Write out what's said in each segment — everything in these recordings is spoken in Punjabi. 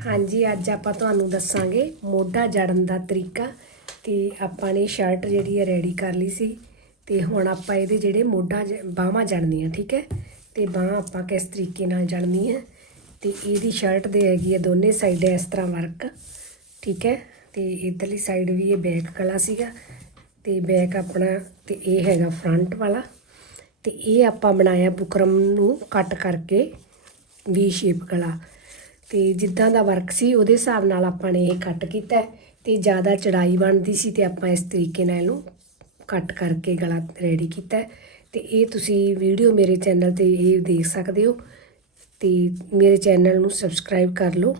ਹਾਂਜੀ, ਅੱਜ ਆਪਾਂ ਤੁਹਾਨੂੰ ਦੱਸਾਂਗੇ ਮੋਢਾ ਜੜਨ ਦਾ ਤਰੀਕਾ ਤੇ ਆਪਾਂ ਨੇ ਸ਼ਰਟ ਜਿਹੜੀ ਹੈ ਰੈਡੀ ਕਰ ਲਈ ਸੀ ਤੇ ਹੁਣ ਆਪਾਂ ਇਹਦੇ ਜਿਹੜੇ ਮੋਢਾ ਬਾਹਾਂ ਜੜਨੀਆਂ, ਠੀਕ ਹੈ? ਤੇ ਬਾਹਾਂ ਆਪਾਂ ਕਿਸ ਤਰੀਕੇ ਨਾਲ ਜੜਨੀ ਹੈ ਤੇ ਇਹਦੀ ਸ਼ਰਟ ਦੇ ਹੈਗੀ ਹੈ ਦੋਨੇ ਸਾਈਡ ਇਸ ਤਰ੍ਹਾਂ ਵਰਕ ਠੀਕ ਹੈ? ਤੇ ਇਧਰਲੀ ਸਾਈਡ ਵੀ ਇਹ ਬੈਕ ਕਲਾ ਸੀਗਾ ਤੇ ਬੈਕ ਆਪਣਾ ਤੇ ਇਹ ਹੈਗਾ ਫਰੰਟ ਵਾਲਾ ਤੇ ਇਹ ਆਪਾਂ ਬਣਾਇਆ ਬੁਕਰਮ ਨੂੰ ਕੱਟ ਕਰਕੇ ਵੀ ਸ਼ੇਪ ਕਲਾ ਤੇ ਜਿੱਦਾਂ ਦਾ ਵਰਕ ਸੀ, ਉਹਦੇ ਹਿਸਾਬ ਨਾਲ ਆਪਾਂ ਨੇ ਇਹ ਕੱਟ ਕੀਤਾ ਹੈ ਤੇ ਜ਼ਿਆਦਾ ਚੜਾਈ ਬਣਦੀ ਸੀ ਤੇ ਆਪਾਂ ਇਸ ਤਰੀਕੇ ਨਾਲ ਇਹਨੂੰ ਕੱਟ ਕਰਕੇ ਗਲਾ ਰੈਡੀ ਕੀਤਾ ਹੈ। ਤੇ ਇਹ ਤੁਸੀਂ ਵੀਡੀਓ ਮੇਰੇ ਚੈਨਲ ਤੇ ਇਹ ਦੇਖ ਸਕਦੇ ਹੋ ਤੇ ਮੇਰੇ ਚੈਨਲ ਨੂੰ ਸਬਸਕ੍ਰਾਈਬ ਕਰ ਲਓ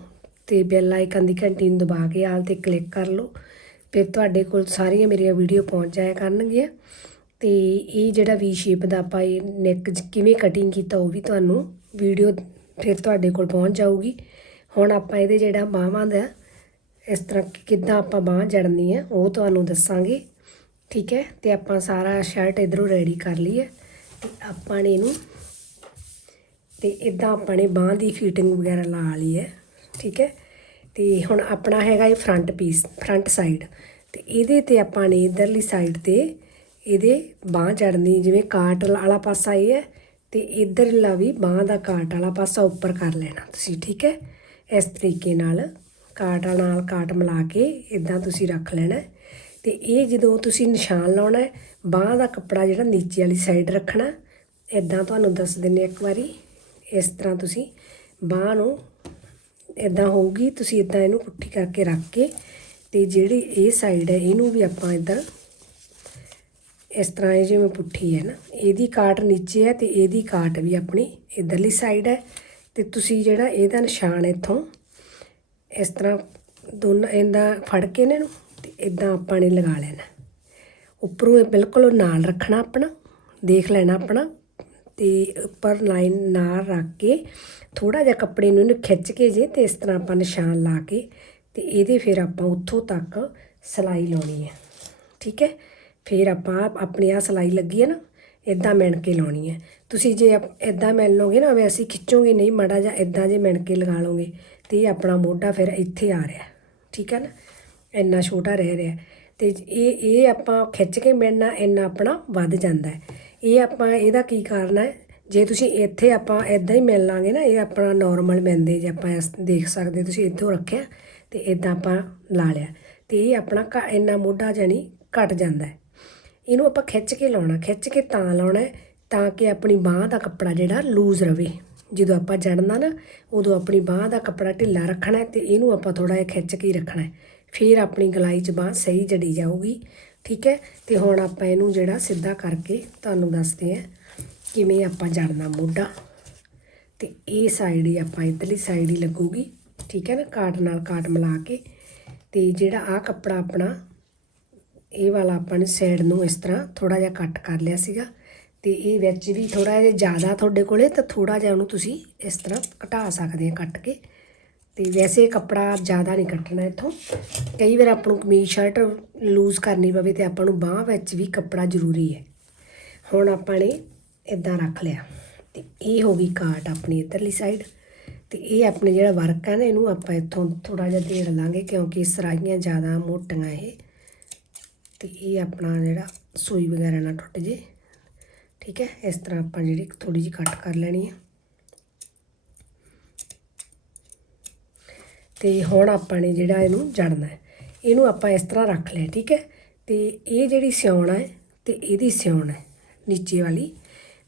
ਤੇ ਬੈਲ ਆਈਕਨ ਦੀ ਘੰਟੀ ਨੂੰ ਦਬਾ ਕੇ ਆਲ ਤੇ ਕਲਿੱਕ ਕਰ ਲਓ। ਫਿਰ ਤੁਹਾਡੇ ਕੋਲ ਸਾਰੀਆਂ ਮੇਰੀਆਂ ਵੀਡੀਓ ਪਹੁੰਚ ਜਾਇਆ ਕਰਨਗੀਆਂ। ਤੇ ਇਹ ਜਿਹੜਾ ਵੀ ਸ਼ੇਪ ਦਾ ਆਪਾਂ ਇਹ ਨੈਕ ਕਿਵੇਂ ਕਟਿੰਗ ਕੀਤਾ ਉਹ ਵੀ ਤੁਹਾਨੂੰ ਵੀਡੀਓ ਫਿਰ ਤੁਹਾਡੇ ਕੋਲ ਪਹੁੰਚ ਜਾਊਗੀ। ਹੁਣ ਆਪਾਂ ਇਹਦੇ ਜਿਹੜਾ ਬਾਹਾਂ ਦਾ, ਇਸ ਤਰ੍ਹਾਂ ਕਿੱਦਾਂ ਆਪਾਂ ਬਾਹ ਜੜਨੀ ਹੈ, ਉਹ ਤੁਹਾਨੂੰ ਦੱਸਾਂਗੇ। ਠੀਕ ਹੈ? ਤੇ ਆਪਾਂ ਸਾਰਾ ਸ਼ਰਟ ਇਧਰੋਂ ਰੈਡੀ ਕਰ ਲਈ ਹੈ ਤੇ ਆਪਾਂ ਨੇ ਇਹਨੂੰ, ਤੇ ਇਦਾਂ ਆਪਾਂ ਨੇ ਬਾਹ ਦੀ ਫਿਟਿੰਗ ਵਗੈਰਾ ਲਾ ਲਈ ਹੈ। ਠੀਕ ਹੈ? ਤੇ ਹੁਣ ਆਪਣਾ ਹੈਗਾ ਇਹ ਫਰੰਟ ਪੀਸ ਫਰੰਟ ਸਾਈਡ ਤੇ ਇਹਦੇ ਤੇ ਆਪਾਂ ਨੇ ਇਧਰਲੀ ਸਾਈਡ ਤੇ ਇਹਦੇ ਬਾਹ ਜੜਨੀ, ਜਿਵੇਂ ਕਾਟ ਵਾਲਾ ਪਾਸਾ ਇਹ ਹੈ, ਤੇ ਇਧਰਲਾ ਵੀ ਬਾਹ ਦਾ ਕਾਟ ਵਾਲਾ ਪਾਸਾ ਉੱਪਰ ਕਰ ਲੈਣਾ ਤੁਸੀਂ। ਠੀਕ ਹੈ? ਇਸ ਤਰੀਕੇ ਨਾਲ ਕਾਟ ਨਾਲ ਕਾਟ ਮਿਲਾ ਕੇ ਇਦਾਂ ਤੁਸੀਂ ਰੱਖ ਲੈਣਾ ਹੈ। ਤੇ ਇਹ ਜਦੋਂ ਤੁਸੀਂ ਨਿਸ਼ਾਨ ਲਾਉਣਾ ਹੈ, ਬਾਹ ਦਾ ਕੱਪੜਾ ਜਿਹੜਾ ਨੀਚੇ ਵਾਲੀ ਸਾਈਡ ਰੱਖਣਾ ਇਦਾਂ ਤੁਹਾਨੂੰ ਦੱਸ ਦਿੰਨੇ ਇੱਕ ਵਾਰੀ ਇਸ ਤਰ੍ਹਾਂ ਤੁਸੀਂ ਬਾਹ ਨੂੰ ਇਦਾਂ ਹੋਊਗੀ, ਤੁਸੀਂ ਇਦਾਂ ਇਹਨੂੰ ਪੁੱਠੀ ਕਰਕੇ ਰੱਖ ਕੇ ਤੇ ਜਿਹੜੀ ਇਹ ਸਾਈਡ ਹੈ, ਇਹਨੂੰ ਵੀ ਆਪਾਂ ਇਦਾਂ ਇਸ ਤਰ੍ਹਾਂ ਇਹ ਜਿਵੇਂ ਪੁੱਠੀ ਹੈ ਨਾ, ਇਹਦੀ ਕਾਟ ਨੀਚੇ ਹੈ ਤੇ ਇਹਦੀ ਕਾਟ ਵੀ ਆਪਣੀ ਇਧਰਲੀ ਸਾਈਡ ਹੈ ਤੇ ਤੁਸੀਂ ਜਿਹੜਾ ਇਹਦਾ ਨਿਸ਼ਾਨ ਇੱਥੋਂ ਇਸ ਤਰ੍ਹਾਂ ਦੋਨਾਂ ਇਹਦਾ ਫੜ ਕੇ ਇਹਨਾਂ ਨੂੰ ਤੇ ਇਦਾਂ ਆਪਾਂ ਨੇ ਲਗਾ ਲੈਣਾ। ਉੱਪਰੋਂ ਇਹ ਬਿਲਕੁਲ ਨਾਲ ਰੱਖਣਾ ਆਪਣਾ, ਦੇਖ ਲੈਣਾ ਆਪਣਾ ਤੇ ਉੱਪਰ ਲਾਈਨ ਨਾਲ ਰੱਖ ਕੇ ਥੋੜਾ ਜਿਹਾ ਕੱਪੜੇ ਨੂੰ ਇਹਨੂੰ ਖਿੱਚ ਕੇ ਜੇ ਤੇ ਇਸ ਤਰ੍ਹਾਂ ਆਪਾਂ ਨਿਸ਼ਾਨ ਲਾ ਕੇ ਤੇ ਇਹਦੇ ਫਿਰ ਆਪਾਂ ਉੱਥੋਂ ਤੱਕ ਸਲਾਈ ਲਾਉਣੀ ਹੈ ਠੀਕ ਹੈ? ਫਿਰ ਆਪਾਂ ਆਪਣੀ ਆ ਸਲਾਈ ਲੱਗੀ ਹੈ ਨਾ? ਇਦਾਂ ਮਿਣਕੇ ਲਾਉਣੀ ਹੈ। ਤੁਸੀਂ ਜੇ ਇਦਾਂ ਮਿਣ ਲਓਗੇ ਨਾ ਵੈਸੇ ਖਿੱਚੋਗੇ ਨਹੀਂ, ਮੜਾ ਜਾਂ ਇਦਾਂ ਜੇ ਮਿਣਕੇ ਲਗਾ ਲਓਗੇ, ਤੇ ਇਹ ਆਪਣਾ ਮੋਢਾ ਫਿਰ ਇੱਥੇ ਆ ਰਿਹਾ। ਠੀਕ ਹੈ ਨਾ? ਇੰਨਾ ਛੋਟਾ ਰਹਿ ਰਿਹਾ। ਤੇ ਇਹ ਇਹ ਆਪਾਂ ਖਿੱਚ ਕੇ ਮਿਲਣਾ ਇੰਨਾ ਆਪਣਾ ਵੱਧ ਜਾਂਦਾ ਇਹ ਆਪਾਂ, ਇਹਦਾ ਕੀ ਕਾਰਨ ਹੈ? ਜੇ ਤੁਸੀਂ ਇੱਥੇ ਆਪਾਂ ਇਦਾਂ ਹੀ ਮਿਲ ਲਾਂਗੇ ਨਾ, ਇਹ ਆਪਣਾ ਨਾਰਮਲ ਮਿਲਦੇ ਜੇ ਆਪਾਂ ਇਸ, ਦੇਖ ਸਕਦੇ ਤੁਸੀਂ ਇੱਥੋਂ ਰੱਖਿਆ, ਤੇ ਇਦਾਂ ਆਪਾਂ ਲਾ ਲਿਆ। ਤੇ ਇਹ ਆਪਣਾ ਘ- ਇੰਨਾ ਮੋਢਾ ਜਾਣੀ ਘਟ ਜਾਂਦਾ ਇਹਨੂੰ ਆਪਾਂ ਖਿੱਚ ਕੇ ਲਾਉਣਾ, ਖਿੱਚ ਕੇ ਤਾਂ ਲਾਉਣਾ ਤਾਂ ਕਿ ਆਪਣੀ ਬਾਹ ਦਾ ਕੱਪੜਾ ਜਿਹੜਾ ਲੂਜ਼ ਰਵੇ। ਜਦੋਂ ਆਪਾਂ ਜੜਨਾ ਨਾ, ਉਦੋਂ ਆਪਣੀ ਬਾਹ ਦਾ ਕੱਪੜਾ ਢਿੱਲਾ ਰੱਖਣਾ ਹੈ ਤੇ ਇਹਨੂੰ ਆਪਾਂ ਥੋੜਾ ਜਿਹਾ ਖਿੱਚ ਕੇ ਰੱਖਣਾ ਫਿਰ ਆਪਣੀ ਗਲਾਈ 'ਚ ਬਾਹ ਸਹੀ ਜੜੀ ਜਾਊਗੀ, ਠੀਕ ਹੈ? ਤੇ ਹੁਣ ਆਪਾਂ ਇਹਨੂੰ ਜਿਹੜਾ ਸਿੱਧਾ ਕਰਕੇ ਤੁਹਾਨੂੰ ਦੱਸਦੇ ਹਾਂ ਕਿਵੇਂ ਆਪਾਂ ਜੜਨਾ ਮੋਢਾ। ਤੇ ਇਹ ਸਾਈਡ ਹੀ ਆਪਾਂ ਇਧਰਲੀ ਸਾਈਡ ਹੀ ਲੱਗੂਗੀ, ਠੀਕ ਹੈ ਨਾ? ਕਾਟ ਨਾਲ ਕਾਟ ਮਿਲਾ ਕੇ। ਤੇ ਜਿਹੜਾ ਆ ਕੱਪੜਾ ਆਪਣਾ ਇਹ ਵਾਲਾ ਆਪਾਂ ਨੇ ਸਾਈਡ ਨੂੰ ਇਸ ਤਰ੍ਹਾਂ ਥੋੜਾ ਜਿਹਾ ਕੱਟ ਕਰ ਲਿਆ ਸੀਗਾ ਤੇ ਇਹ ਵਿੱਚ ਵੀ ਥੋੜਾ ਜਿਹਾ ਜ਼ਿਆਦਾ ਤੁਹਾਡੇ ਕੋਲੇ ਤਾਂ ਥੋੜਾ ਜਿਹਾ ਉਹਨੂੰ ਤੁਸੀਂ ਇਸ ਤਰ੍ਹਾਂ ਘਟਾ ਸਕਦੇ ਆ ਕੱਟ ਕੇ। ਤੇ ਵੈਸੇ ਕੱਪੜਾ ਜ਼ਿਆਦਾ ਨਹੀਂ ਕੱਟਣਾ ਇੱਥੋਂ। ਕਈ ਵਾਰ ਆਪਾਂ ਨੂੰ ਕਮੀਜ਼ ਸ਼ਰਟ ਲੂਜ਼ ਕਰਨੀ ਪਵੇ ਤੇ ਆਪਾਂ ਨੂੰ ਬਾਹ ਵਿੱਚ ਵੀ ਕੱਪੜਾ ਜ਼ਰੂਰੀ ਹੈ। ਹੁਣ ਆਪਾਂ ਨੇ ਇਦਾਂ ਰੱਖ ਲਿਆ। ਤੇ ਇਹ ਹੋ ਗਈ ਕਾਟ ਆਪਣੀ ਇਧਰਲੀ ਸਾਈਡ ਤੇ ਇਹ ਆਪਣੇ ਜਿਹੜਾ ਵਰਕ ਹੈ ਨਾ, ਇਹਨੂੰ ਆਪਾਂ ਇੱਥੋਂ ਥੋੜਾ ਜਿਹਾ ਦੇੜ ਲਾਂਗੇ ਕਿਉਂਕਿ ਸਰਾਈਆਂ ਜ਼ਿਆਦਾ ਮੋਟੀਆਂ ਇਹ। ਤੇ ਇਹ ਆਪਣਾ ਜਿਹੜਾ ਸੂਈ ਵਗੈਰਾ ਨਾ ਟੁੱਟ ਜੇ। ਠੀਕ ਹੈ, ਇਸ ਤਰ੍ਹਾਂ ਆਪਾਂ ਜਿਹੜੀ ਥੋੜੀ ਜਿਹੀ ਕੱਟ ਕਰ ਲੈਣੀ ਹੈ। ਤੇ ਹੁਣ ਆਪਾਂ ਨੇ ਜਿਹੜਾ ਇਹਨੂੰ ਜੜਨਾ ਹੈ, ਇਹਨੂੰ ਆਪਾਂ ਇਸ ਤਰ੍ਹਾਂ ਰੱਖ ਲਿਆ, ਠੀਕ ਹੈ। ਤੇ ਇਹ ਜਿਹੜੀ ਸਿਉਣਾ ਹੈ ਤੇ ਇਹਦੀ ਸਿਉਣਾ ਹੈ, ਨੀਚੇ ਵਾਲੀ।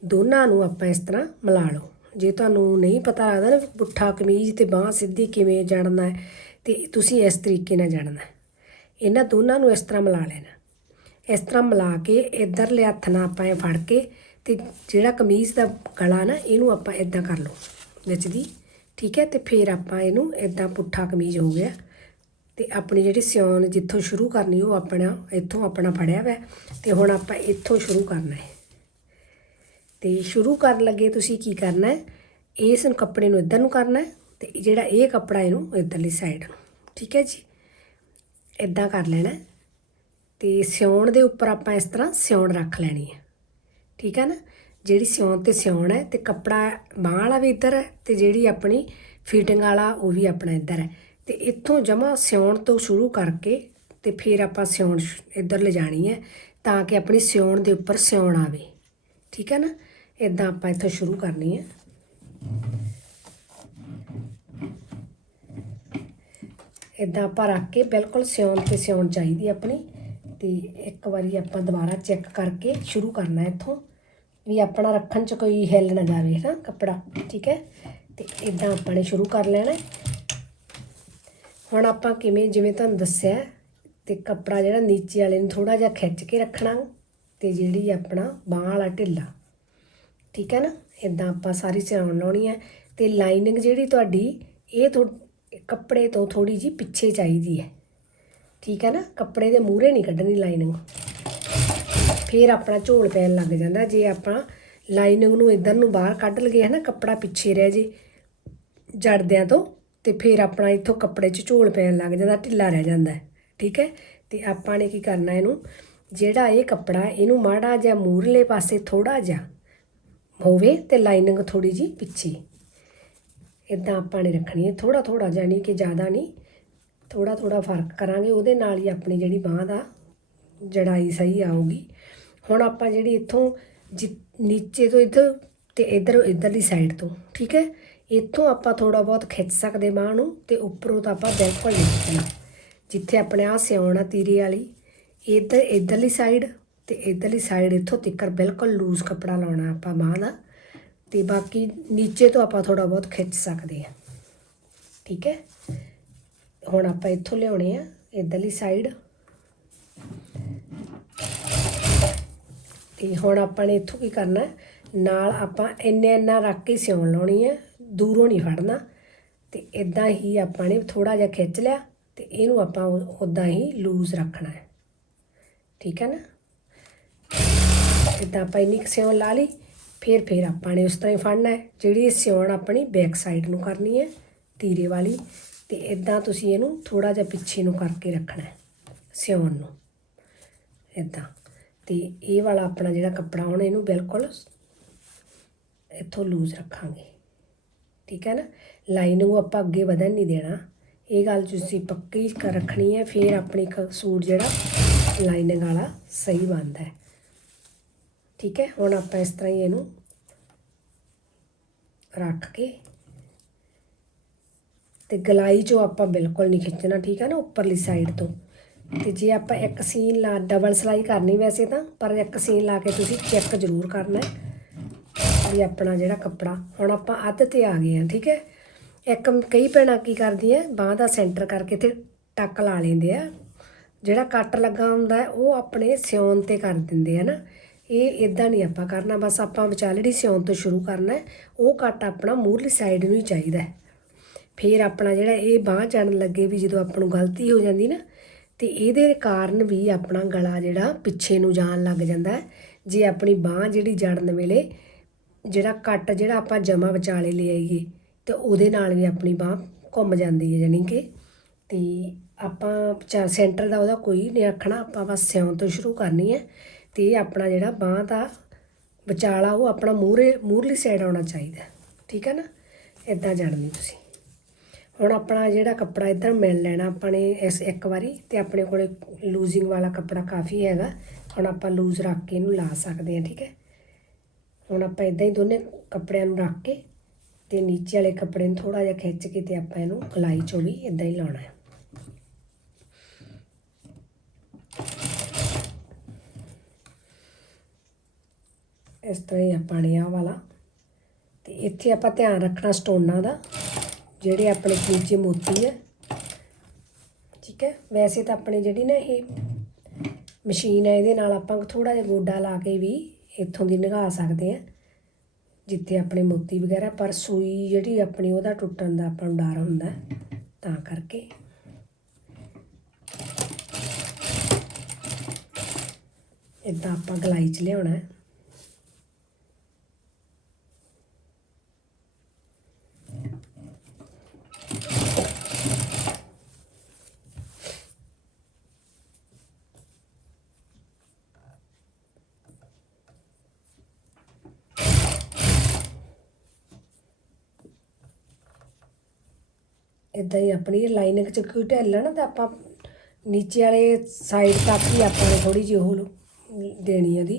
ਦੋਨਾਂ ਨੂੰ ਆਪਾਂ ਇਸ ਤਰ੍ਹਾਂ ਮਿਲਾ ਲਓ। ਜੇ ਤੁਹਾਨੂੰ ਨਹੀਂ ਪਤਾ ਲੱਗਦਾ ਨਾ ਪੁੱਠਾ ਕਮੀਜ਼ ਤੇ ਬਾਹ ਸਿੱਧੀ ਕਿਵੇਂ ਜੜਨਾ ਹੈ ਤੇ ਤੁਸੀਂ ਇਸ ਤਰੀਕੇ ਨਾਲ ਜੜਨਾ ਇਹਨਾਂ ਦੋਨਾਂ ਨੂੰ ਇਸ ਤਰ੍ਹਾਂ ਮਿਲਾ ਲੈਣਾ। ਇਸ ਤਰ੍ਹਾਂ ਮਿਲਾ ਕੇ ਇਧਰਲੇ ਹੱਥ ਨਾਲ ਆਪਾਂ ਇਹ ਫੜ ਕੇ ਤੇ ਜਿਹੜਾ ਕਮੀਜ਼ ਦਾ ਗਲਾ ਨਾ, ਇਹਨੂੰ ਆਪਾਂ ਇਦਾਂ ਕਰ ਲਓ ਵਿੱਚ ਦੀ, ਠੀਕ ਹੈ? ਤੇ ਫਿਰ ਆਪਾਂ ਇਹਨੂੰ ਇਦਾਂ ਪੁੱਠਾ ਕਮੀਜ਼ ਹੋ ਗਿਆ ਤੇ ਆਪਣੀ ਜਿਹੜੀ ਸਿਉਣ ਜਿੱਥੋਂ ਸ਼ੁਰੂ ਕਰਨੀ, ਉਹ ਆਪਣਾ ਇੱਥੋਂ ਆਪਣਾ ਫੜਿਆ ਹੋਇਆ ਤੇ ਹੁਣ ਆਪਾਂ ਇੱਥੋਂ ਸ਼ੁਰੂ ਕਰਨਾ ਹੈ। ਤੇ ਸ਼ੁਰੂ ਕਰਨ ਲੱਗੇ ਤੁਸੀਂ ਕੀ ਕਰਨਾ ਹੈ? ਇਸ ਕੱਪੜੇ ਨੂੰ ਇੱਧਰ ਨੂੰ ਕਰਨਾ ਹੈ ਤੇ ਜਿਹੜਾ ਇਹ ਕੱਪੜਾ ਇਹਨੂੰ ਇੱਧਰਲੀ ਸਾਈਡ ਨੂੰ, ਠੀਕ ਹੈ ਜੀ? ਇਦਾਂ ਕਰ ਲੈਣਾ ਤੇ ਸਿਉਣ ਦੇ ਉੱਪਰ ਆਪਾਂ ਇਸ ਤਰ੍ਹਾਂ ਸਿਉਣ ਰੱਖ ਲੈਣੀ ਹੈ। ਠੀਕ ਹੈ ਨਾ? ਜਿਹੜੀ ਸਿਉਣ ਤੇ ਸਿਉਣ ਹੈ ਤੇ ਕੱਪੜਾ ਬਾਂਹ ਵਾਲਾ ਵੀ ਇੱਧਰ ਹੈ ਤੇ ਜਿਹੜੀ ਆਪਣੀ ਫਿਟਿੰਗ ਵਾਲਾ ਉਹ ਵੀ ਆਪਣਾ ਇੱਧਰ ਹੈ। ਤੇ ਇੱਥੋਂ ਜਮਾ ਸਿਉਣ ਤੋਂ ਸ਼ੁਰੂ ਕਰਕੇ ਤੇ ਫਿਰ ਆਪਾਂ ਸਿਉਣ ਇੱਧਰ ਲਿਜਾਣੀ ਹੈ ਤਾਂ ਕਿ ਆਪਣੀ ਸਿਉਣ ਦੇ ਉੱਪਰ ਸਿਉਣ ਆਵੇ। ਠੀਕ ਹੈ ਨਾ? ਇਦਾਂ ਆਪਾਂ ਇੱਥੋਂ ਸ਼ੁਰੂ ਕਰਨੀ ਹੈ। ਇਦਾਂ ਆਪਾਂ ਰੱਖ ਕੇ ਬਿਲਕੁਲ ਸਿਉਣ ਤੇ ਸਿਉਣ ਚਾਹੀਦੀ ਆਪਣੀ। ਤੇ ਇੱਕ ਵਾਰੀ ਆਪਾਂ ਦੁਬਾਰਾ ਚੈੱਕ ਕਰਕੇ ਸ਼ੁਰੂ ਕਰਨਾ ਇੱਥੋਂ। ਵੀ ਆਪਣਾ ਰੱਖਣ ਚ ਕੋਈ ਹਿੱਲ ਨਾ ਜਾਵੇ ਨਾ ਕੱਪੜਾ, ਠੀਕ ਹੈ? ਤੇ ਇਦਾਂ ਆਪਾਂ ਨੇ ਸ਼ੁਰੂ ਕਰ ਲੈਣਾ ਹੁਣ ਆਪਾਂ ਕਿਵੇਂ, ਜਿਵੇਂ ਤੁਹਾਨੂੰ ਦੱਸਿਆ, ਤੇ ਕੱਪੜਾ ਜਿਹੜਾ ਨੀਚੇ ਵਾਲੇ ਨੂੰ ਥੋੜਾ ਜਿਹਾ ਖਿੱਚ ਕੇ ਰੱਖਣਾ ਤੇ ਜਿਹੜੀ ਆਪਣਾ ਬਾਹ ਵਾਲਾ ਢਿੱਲਾ, ਠੀਕ ਹੈ ਨਾ? ਇਦਾਂ ਆਪਾਂ ਸਾਰੀ ਸਿਉਣ ਲਾਉਣੀ ਹੈ। ਤੇ ਲਾਈਨਿੰਗ ਜਿਹੜੀ ਤੁਹਾਡੀ, ਇਹ ਥੋ ਕੱਪੜੇ ਤੋਂ ਥੋੜੀ ਜੀ ਪਿੱਛੇ ਚਾਹੀਦੀ ਹੈ। ਠੀਕ ਹੈ ਨਾ? ਕੱਪੜੇ ਦੇ ਮੂਹਰੇ ਨਹੀਂ ਕੱਢਣੀ ਲਾਈਨਿੰਗ ਫਿਰ ਆਪਣਾ ਝੋਲ ਪੈਣ ਲੱਗ ਜਾਂਦਾ। ਜੇ ਆਪਾਂ ਲਾਈਨਿੰਗ ਨੂੰ ਇਧਰ ਨੂੰ ਬਾਹਰ ਕੱਢ ਲਈਏ ਹੈ ਨਾ ਕੱਪੜਾ ਪਿੱਛੇ ਰਹਿ ਜੇ ਜੜਦਿਆਂ ਤੋਂ, ਤੇ ਫਿਰ ਆਪਣਾ ਇੱਥੋਂ ਕੱਪੜੇ 'ਚ ਝੋਲ ਪੈਣ ਲੱਗ ਜਾਂਦਾ, ਢਿੱਲਾ ਰਹਿ ਜਾਂਦਾ ਠੀਕ ਹੈ? ਤੇ ਆਪਾਂ ਨੇ ਕੀ ਕਰਨਾ ਇਹਨੂੰ? ਜਿਹੜਾ ਇਹ ਕੱਪੜਾ ਇਹਨੂੰ ਮਾੜਾ ਜਿਹਾ ਮੂਰਲੇ ਪਾਸੇ ਥੋੜਾ ਜਿਹਾ ਹੋਵੇ ਤੇ ਲਾਈਨਿੰਗ ਥੋੜੀ ਜੀ ਪਿੱਛੇ। ਇਦਾਂ ਆਪਾਂ ਨੇ ਰੱਖਣੀ ਹੈ। ਥੋੜਾ ਥੋੜਾ ਜਾਨੀ ਕਿ ਜ਼ਿਆਦਾ ਨਹੀਂ। ਥੋੜਾ ਥੋੜਾ ਫ਼ਰਕ ਕਰਾਂਗੇ, ਉਹਦੇ ਨਾਲ ਹੀ ਆਪਣੀ ਜਿਹੜੀ ਬਾਹ ਦਾ ਜੜਾਈ ਸਹੀ ਆਊਗੀ। ਹੁਣ ਆਪਾਂ ਜਿਹੜੀ ਇੱਥੋਂ ਜਿ- ਨੀਚੇ ਤੋਂ ਇੱਧਰ ਤੇ ਇੱਧਰ ਇੱਧਰਲੀ ਸਾਈਡ ਤੋਂ, ਠੀਕ ਹੈ? ਇੱਥੋਂ ਆਪਾਂ ਥੋੜਾ ਬਹੁਤ ਖਿੱਚ ਸਕਦੇ ਬਾਹ ਨੂੰ ਤੇ ਉੱਪਰੋਂ ਤਾਂ ਆਪਾਂ ਬਿਲਕੁਲ ਨਹੀਂ ਜਿੱਥੇ ਆਪਣੇ ਆ ਸਿਉਣਾ ਤੀਰੇ ਵਾਲੀ, ਇੱਧਰ, ਇੱਧਰਲੀ ਸਾਈਡ ਤੇ ਇੱਧਰਲੀ ਸਾਈਡ ਇੱਥੋਂ ਤਿੱਕਰ ਬਿਲਕੁਲ ਲੂਜ਼ ਕੱਪੜਾ ਲਾਉਣਾ ਆਪਾਂ ਬਾਹ ਦਾ ਤੇ ਬਾਕੀ ਨੀਚੇ ਤੋਂ ਆਪਾਂ ਥੋੜਾ ਬਹੁਤ ਖਿੱਚ ਸਕਦੇ ਹਾਂ। ਠੀਕ ਹੈ? ਹੁਣ ਆਪਾਂ ਇੱਥੋਂ ਲਿਆਉਣੇ ਆ, ਇੱਧਰਲੀ ਸਾਈਡ ਤੇ ਹੁਣ ਆਪਾਂ ਨੇ ਇੱਥੋਂ ਕੀ ਕਰਨਾ ਨਾਲ ਆਪਾਂ ਇੰਨੇ ਇੰਨਾ ਰੱਖ ਕੇ ਸਿਉਣ ਲਾਉਣੀ ਹੈ, ਦੂਰੋਂ ਨਹੀਂ ਫੜਨਾ। ਤੇ ਇਦਾਂ ਹੀ ਆਪਾਂ ਨੇ ਥੋੜਾ ਜਿਹਾ ਖਿੱਚ ਲਿਆ ਤੇ ਇਹਨੂੰ ਆਪਾਂ ਉਦਾਂ ਹੀ ਲੂਜ਼ ਰੱਖਣਾ ਹੈ। ਠੀਕ ਹੈ ਨਾ? ਇਦਾਂ ਆਪਾਂ ਇੰਨੀ ਕੁ ਸਿਉਣ ਲਾ ਲਈ, ਫਿਰ ਫਿਰ ਆਪਾਂ ਨੇ ਉਸ ਤਰ੍ਹਾਂ ਹੀ ਫੜਨਾ ਹੈ। ਜਿਹੜੀ ਇਹ ਸਿਉਣ ਆਪਣੀ ਬੈਕ ਸਾਈਡ ਨੂੰ ਕਰਨੀ ਹੈ, ਤੀਰੇ ਵਾਲੀ। ਤੇ ਇਦਾਂ ਤੁਸੀਂ ਇਹਨੂੰ ਥੋੜਾ ਜਿਹਾ ਪਿੱਛੇ ਨੂੰ ਕਰਕੇ ਰੱਖਣਾ ਹੈ, ਸਿਉਣ ਨੂੰ ਇਦਾਂ ਤੇ ਇਹ ਵਾਲਾ ਆਪਣਾ ਜਿਹੜਾ ਕੱਪੜਾ ਹੁਣ ਇਹਨੂੰ ਬਿਲਕੁਲ ਇੱਥੋਂ ਲੂਜ਼ ਰੱਖਾਂਗੇ, ਠੀਕ ਹੈ ਨਾ? ਲਾਈਨ ਨੂੰ ਆਪਾਂ ਅੱਗੇ ਵਧਣ ਨਹੀਂ ਦੇਣਾ। ਇਹ ਗੱਲ ਤੁਸੀਂ ਪੱਕੀ ਕਰ ਰੱਖਣੀ ਹੈ, ਫਿਰ ਆਪਣੀ ਕ- ਸੂਟ ਜਿਹੜਾ ਲਾਈਨਿੰਗ ਵਾਲਾ ਸਹੀ ਬਣਦਾ ਹੈ। ਠੀਕ ਹੈ? ਹੁਣ ਆਪਾਂ ਇਸ ਤਰ੍ਹਾਂ ਹੀ ਇਹਨੂੰ ਰੱਖ ਕੇ ਤੇ ਗਲਾਈ ਚੋਂ ਆਪਾਂ ਬਿਲਕੁਲ ਨਹੀਂ ਖਿੱਚਣਾ, ਠੀਕ ਹੈ ਨਾ, ਉੱਪਰਲੀ ਸਾਈਡ ਤੋਂ। ਤੇ ਜੇ ਆਪਾਂ ਇੱਕ ਸੀਨ ਲਾ ਡਬਲ ਸਲਾਈ ਕਰਨੀ ਵੈਸੇ ਤਾਂ, ਪਰ ਇੱਕ ਸੀਨ ਲਾ ਕੇ ਤੁਸੀਂ ਚੈੱਕ ਜ਼ਰੂਰ ਕਰਨਾ ਵੀ ਆਪਣਾ ਜਿਹੜਾ ਕੱਪੜਾ, ਹੁਣ ਆਪਾਂ ਅੱਧ ਤੇ ਆ ਗਏ ਆ ਠੀਕ ਹੈ। ਇੱਕ ਕਈ ਭੈਣਾਂ ਕੀ ਕਰਦੀਆਂ, ਬਾਂਹ ਦਾ ਸੈਂਟਰ ਕਰਕੇ ਤੇ ਟੱਕ ਲਾ ਲੈਂਦੇ ਆ। ਜਿਹੜਾ ਕੱਟ ਲੱਗਾ ਹੁੰਦਾ ਉਹ ਆਪਣੇ ਸਿਉਣ ਤੇ ਕਰ ਦਿੰਦੇ ਆ ਨਾ। ਇਹ ਇਦਾਂ ਨਹੀਂ ਆਪਾਂ ਕਰਨਾ, ਬਸ ਆਪਾਂ ਵਿਚਾਲੜੀ ਸਿਉਣ ਤੋਂ ਸ਼ੁਰੂ ਕਰਨਾ ਉਹ ਕੱਟ ਆਪਣਾ ਮੂਹਰਲੀ ਸਾਈਡ ਨੂੰ ਹੀ ਚਾਹੀਦਾ ਫਿਰ ਆਪਣਾ ਜਿਹੜਾ ਇਹ ਬਾਂਹ ਚੜਨ ਲੱਗੇ ਵੀ ਜਦੋਂ ਆਪਾਂ ਨੂੰ ਗਲਤੀ ਹੋ ਜਾਂਦੀ ਨਾ, ਤੇ ਇਹਦੇ ਕਾਰਨ ਵੀ ਆਪਣਾ ਗਲਾ ਜਿਹੜਾ ਪਿੱਛੇ ਨੂੰ ਜਾਣ ਲੱਗ ਜਾਂਦਾ ਜੇ ਆਪਣੀ ਬਾਂਹ ਜਿਹੜੀ ਜੜਨ ਵੇਲੇ ਜਿਹੜਾ ਕੱਟ ਜਿਹੜਾ ਆਪਾਂ ਜਮਾ ਵਿਚਾਲੇ ਲੈ ਆਈਏ, ਤੇ ਉਹਦੇ ਨਾਲ ਵੀ ਆਪਣੀ ਬਾਂਹ ਘੁੰਮ ਜਾਂਦੀ ਹੈ ਜਾਣੀ ਕਿ। ਤੇ ਆਪਾਂ ਚਾ ਸੈਂਟਰ ਦਾ ਉਹਦਾ ਕੋਈ ਨਹੀਂ ਰੱਖਣਾ ਆਪਾਂ ਬਸ ਸਿਉਂ ਤੋਂ ਸ਼ੁਰੂ ਕਰਨੀ ਹੈ। ਤੇ ਆਪਣਾ ਜਿਹੜਾ ਬਾਂਹ ਦਾ ਵਿਚਾਲਾ ਉਹ ਆਪਣਾ ਮੂਹਰੇ, ਮੂਹਰਲੀ ਸਾਈਡ ਆਉਣਾ ਚਾਹੀਦਾ ਠੀਕ ਹੈ ਨਾ? ਇਦਾਂ ਜਾਣਨੀ ਤੁਸੀਂ। ਹੁਣ ਆਪਣਾ ਜਿਹੜਾ ਕੱਪੜਾ ਇੱਧਰ ਮਿਲ ਲੈਣਾ ਆਪਾਂ ਨੇ ਇਸ ਇੱਕ ਵਾਰੀ ਤੇ ਆਪਣੇ ਕੋਲੇ ਲੂਜ਼ਿੰਗ ਵਾਲਾ ਕੱਪੜਾ ਕਾਫੀ ਹੈਗਾ। ਹੁਣ ਆਪਾਂ ਲੂਜ਼ ਰੱਖ ਕੇ ਇਹਨੂੰ ਲਾ ਸਕਦੇ ਹਾਂ, ਠੀਕ ਹੈ? ਹੁਣ ਆਪਾਂ ਇਦਾਂ ਹੀ ਦੋਨੇ ਕੱਪੜਿਆਂ ਨੂੰ ਰੱਖ ਕੇ ਤੇ ਨੀਚੇ ਵਾਲੇ ਕੱਪੜੇ ਨੂੰ ਥੋੜਾ ਜਿਹਾ ਖਿੱਚ ਕੇ ਤੇ ਆਪਾਂ ਇਹਨੂੰ ਗਲਾਈ ਚੋਂ ਵੀ ਇਦਾਂ ਹੀ ਲਾਉਣਾ ਹੈ। ਇਸ ਤਰ੍ਹਾਂ ਹੀ ਆਪਾਂ ਨੇ ਆਹ ਵਾਲਾ। ਤੇ ਇੱਥੇ ਆਪਾਂ ਧਿਆਨ ਰੱਖਣਾ ਸਟੋਨਾਂ ਦਾ। ਜਿਹੜੇ ਆਪਣੇ ਨੀਚੇ ਮੋਤੀ ਹੈ ਠੀਕ ਹੈ? ਵੈਸੇ ਤਾਂ ਆਪਣੇ ਜਿਹੜੀ ਨਾ ਇਹ ਮਸ਼ੀਨ ਹੈ ਇਹਦੇ ਨਾਲ ਆਪਾਂ ਥੋੜਾ ਜਿਹਾ ਗੋਡਾ ਲਾ ਕੇ ਵੀ ਇੱਥੋਂ ਦੀ ਨਿਗਾਹ ਸਕਦੇ ਆ ਜਿੱਥੇ ਆਪਣੇ ਮੋਤੀ ਵਗੈਰਾ, ਪਰ ਸੂਈ ਜਿਹੜੀ ਆਪਣੀ ਉਹਦਾ ਟੁੱਟਣ ਦਾ ਆਪਾਂ ਨੂੰ ਡਰ ਹੁੰਦਾ, ਤਾਂ ਕਰਕੇ। ਇਦਾਂ ਆਪਾਂ ਗਲਾਈ ਚ ਲਿਆਉਣਾ। ਹੈ ਇਦਾਂ ਹੀ ਆਪਣੀ ਲਾਈਨਿੰਗ ਚ ਕਿਉਂ ਢਿੱਲ ਆ ਤਾਂ ਆਪਾਂ ਨੀਚੇ ਵਾਲੇ ਸਾਈਡ ਤੱਕ ਹੀ ਆਪਾਂ ਨੇ ਥੋੜੀ ਜਿਹੀ ਉਹ ਦੇਣੀ ਆ ਦੀ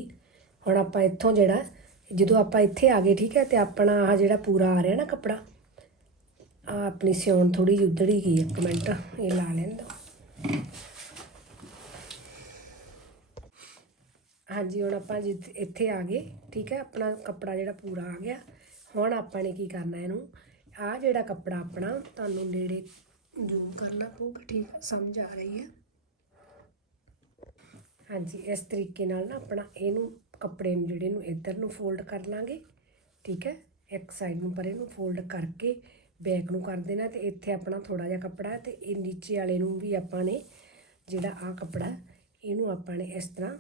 ਹੁਣ ਆਪਾਂ ਇੱਥੋਂ ਜਿਹੜਾ, ਜਦੋਂ ਆਪਾਂ ਇੱਥੇ ਆ ਗਏ, ਠੀਕ ਹੈ, ਤੇ ਆਪਣਾ ਆਹ ਜਿਹੜਾ ਪੂਰਾ ਆ ਰਿਹਾ ਨਾ ਕੱਪੜਾ ਆ ਆਪਣੀ ਸਿਉਣ ਥੋੜੀ ਜਿਹੀ ਉਧੜੀ ਗਈ ਇੱਕ ਮਿੰਟ, ਇਹ ਲਾ ਲੈਣ ਦੋ ਹਾਂਜੀ, ਹੁਣ ਆਪਾਂ ਜਿੱਥੇ, ਇੱਥੇ ਆ ਗਏ, ਠੀਕ ਹੈ, ਆਪਣਾ ਕੱਪੜਾ ਜਿਹੜਾ ਪੂਰਾ ਆ ਗਿਆ। ਹੁਣ ਆਪਾਂ ਨੇ ਕੀ ਕਰਨਾ ਇਹਨੂੰ ਆਹ ਜਿਹੜਾ ਕੱਪੜਾ ਆਪਣਾ, ਤੁਹਾਨੂੰ ਨੇੜੇ ਜ਼ੂਮ ਕਰਨਾ ਪਊਗਾ, ਠੀਕ ਹੈ ਸਮਝ ਆ ਰਹੀ ਹੈ। ਹਾਂਜੀ, ਇਸ ਤਰੀਕੇ ਨਾਲ ਨਾ ਆਪਣਾ ਇਹਨੂੰ, ਕੱਪੜੇ ਨੂੰ ਜਿਹੜੇ ਨੂੰ ਇੱਧਰ ਨੂੰ ਫੋਲਡ ਕਰ ਲਾਂਗੇ, ਠੀਕ ਹੈ? ਇੱਕ ਸਾਈਡ ਨੂੰ ਪਰੇ ਨੂੰ ਫੋਲਡ ਕਰਕੇ ਬੈਕ ਨੂੰ ਕਰ ਦੇਣਾ ਤੇ ਇੱਥੇ ਆਪਣਾ ਥੋੜਾ ਜਿਹਾ ਕੱਪੜਾ ਹੈ ਤੇ ਇਹ ਨੀਚੇ ਵਾਲੇ ਨੂੰ ਵੀ ਆਪਾਂ ਨੇ ਜਿਹੜਾ ਆ ਕੱਪੜਾ ਇਹਨੂੰ ਆਪਾਂ ਨੇ ਇਸ ਤਰ੍ਹਾਂ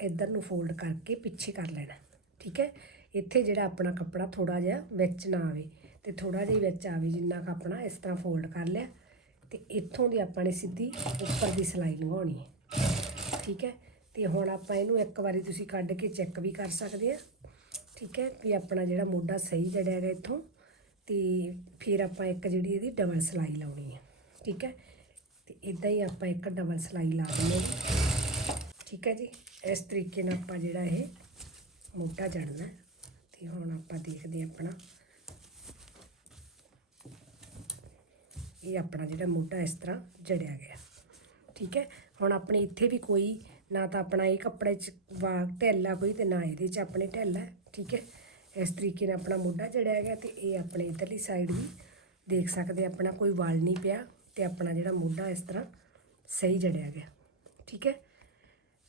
ਇੱਧਰ ਨੂੰ ਫੋਲਡ ਕਰਕੇ ਪਿੱਛੇ ਕਰ ਲੈਣਾ, ਠੀਕ ਹੈ? ਇੱਥੇ ਜਿਹੜਾ ਆਪਣਾ ਕੱਪੜਾ ਥੋੜਾ ਜਿਹਾ ਵਿੱਚ ਨਾ ਆਵੇ। ਤੇ ਥੋੜਾ ਜਿਹਾ ਵਿੱਚ ਆਵੇ ਜਿੰਨਾ ਕੁ ਆਪਣਾ ਇਸ ਤਰ੍ਹਾਂ ਫੋਲਡ ਕਰ ਲਿਆ ਤੇ ਇੱਥੋਂ ਦੀ ਆਪਾਂ ਨੇ ਸਿੱਧੀ ਉੱਪਰ ਦੀ ਸਿਲਾਈ ਲਗਾਉਣੀ ਹੈ। ਠੀਕ ਹੈ? ਤੇ ਹੁਣ ਆਪਾਂ ਇਹਨੂੰ ਇੱਕ ਵਾਰੀ ਤੁਸੀਂ ਕੱਢ ਕੇ ਚੈੱਕ ਵੀ ਕਰ ਸਕਦੇ ਆ। ਠੀਕ ਹੈ? ਵੀ ਆਪਣਾ ਜਿਹੜਾ ਮੋਢਾ ਸਹੀ ਜੜਿਆ ਹੈਗਾ ਇੱਥੋਂ ਤੇ ਫਿਰ ਆਪਾਂ ਇੱਕ ਜਿਹੜੀ ਇਹਦੀ ਡਬਲ ਸਿਲਾਈ ਲਾਉਣੀ ਹੈ। ਠੀਕ ਹੈ? ਤੇ ਇਦਾਂ ਹੀ ਆਪਾਂ ਇੱਕ ਡਬਲ ਸਿਲਾਈ ਲਾ ਦਿੰਦੇ ਠੀਕ ਹੈ ਜੀ? ਇਸ ਤਰੀਕੇ ਨਾਲ ਆਪਾਂ ਜਿਹੜਾ ਇਹ ਮੋਢਾ ਜੜਨਾ ਹੈ। ਤੇ ਹੁਣ ਆਪਾਂ ਦੇਖਦੇ ਹਾਂ ਆਪਣਾ ਇਹ ਆਪਣਾ ਜਿਹੜਾ ਮੋਢਾ ਇਸ ਤਰ੍ਹਾਂ ਜੜਿਆ ਗਿਆ। ਠੀਕ ਹੈ? ਹੁਣ ਆਪਣੇ ਇੱਥੇ ਵੀ ਕੋਈ, ਨਾ ਤਾਂ ਆਪਣਾ ਇਹ ਕੱਪੜੇ 'ਚ ਵਾ ਢਿੱਲ ਆ ਕੋਈ ਤੇ ਨਾ ਇਹਦੇ 'ਚ ਆਪਣੇ ਢਿੱਲ ਹੈ ਠੀਕ ਹੈ? ਇਸ ਤਰੀਕੇ ਨਾਲ ਆਪਣਾ ਮੋਢਾ ਜੜਿਆ ਗਿਆ ਤੇ ਇਹ ਆਪਣੇ ਇਧਰਲੀ ਸਾਈਡ ਵੀ ਦੇਖ ਸਕਦੇ ਆਪਣਾ ਕੋਈ ਵਾਲ ਨਹੀਂ ਪਿਆ ਤੇ ਆਪਣਾ ਜਿਹੜਾ ਮੋਢਾ ਇਸ ਤਰ੍ਹਾਂ ਸਹੀ ਜੜਿਆ ਗਿਆ। ਠੀਕ ਹੈ?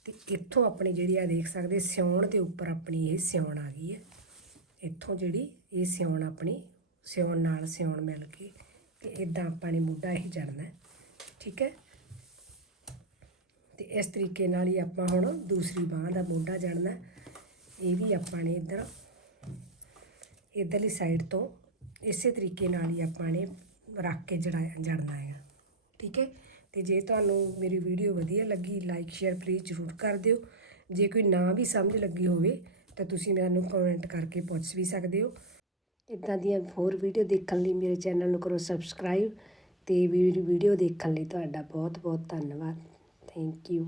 ਤੇ ਇੱਥੋਂ ਆਪਣੀ ਜਿਹੜੀ ਆ ਦੇਖ ਸਕਦੇ, ਸਿਉਣ ਦੇ ਉੱਪਰ ਆਪਣੀ ਇਹ ਸਿਉਣ ਆ ਗਈ ਹੈ। ਇੱਥੋਂ ਜਿਹੜੀ ਇਹ ਸਿਉਣ ਆਪਣੀ ਸਿਉਣ ਨਾਲ ਸਿਉਣ ਮਿਲ ਕੇ ਤੇ ਇਦਾਂ ਆਪਾਂ ਨੇ ਮੋਢਾ ਇਹ ਜੜਨਾ ਠੀਕ ਹੈ? ਤੇ ਇਸ ਤਰੀਕੇ ਨਾਲ ਹੀ ਆਪਾਂ ਹੁਣ ਦੂਸਰੀ ਬਾਹ ਦਾ ਮੋਢਾ ਜੜਨਾ ਇਹ ਵੀ ਆਪਾਂ ਨੇ ਇੱਧਰ, ਇੱਧਰਲੀ ਸਾਈਡ ਤੋਂ ਇਸੇ ਤਰੀਕੇ ਨਾਲ ਹੀ ਆਪਾਂ ਨੇ ਰੱਖ ਕੇ ਜੜਾ ਜੜਨਾ ਹੈ। ਠੀਕ ਹੈ? ਤੇ ਜੇ ਤੁਹਾਨੂੰ ਮੇਰੀ ਵੀਡੀਓ ਵਧੀਆ ਲੱਗੀ ਲਾਈਕ ਸ਼ੇਅਰ ਪਲੀਜ਼ ਜ਼ਰੂਰ ਕਰ ਦਿਓ। ਜੇ ਕੋਈ ਨਾ ਵੀ ਸਮਝ ਲੱਗੀ ਹੋਵੇ, ਤਾਂ ਤੁਸੀਂ ਮੈਨੂੰ ਕਮੈਂਟ ਕਰਕੇ ਪੁੱਛ ਵੀ ਸਕਦੇ ਹੋ। ਇੱਦਾਂ ਦੀਆਂ ਹੋਰ ਵੀਡੀਓ ਦੇਖਣ ਲਈ ਮੇਰੇ ਚੈਨਲ ਨੂੰ ਕਰੋ ਸਬਸਕ੍ਰਾਈਬ ਤੇ ਵੀਡੀਓ ਦੇਖਣ ਲਈ ਤੁਹਾਡਾ ਬਹੁਤ ਬਹੁਤ ਧੰਨਵਾਦ। Thank you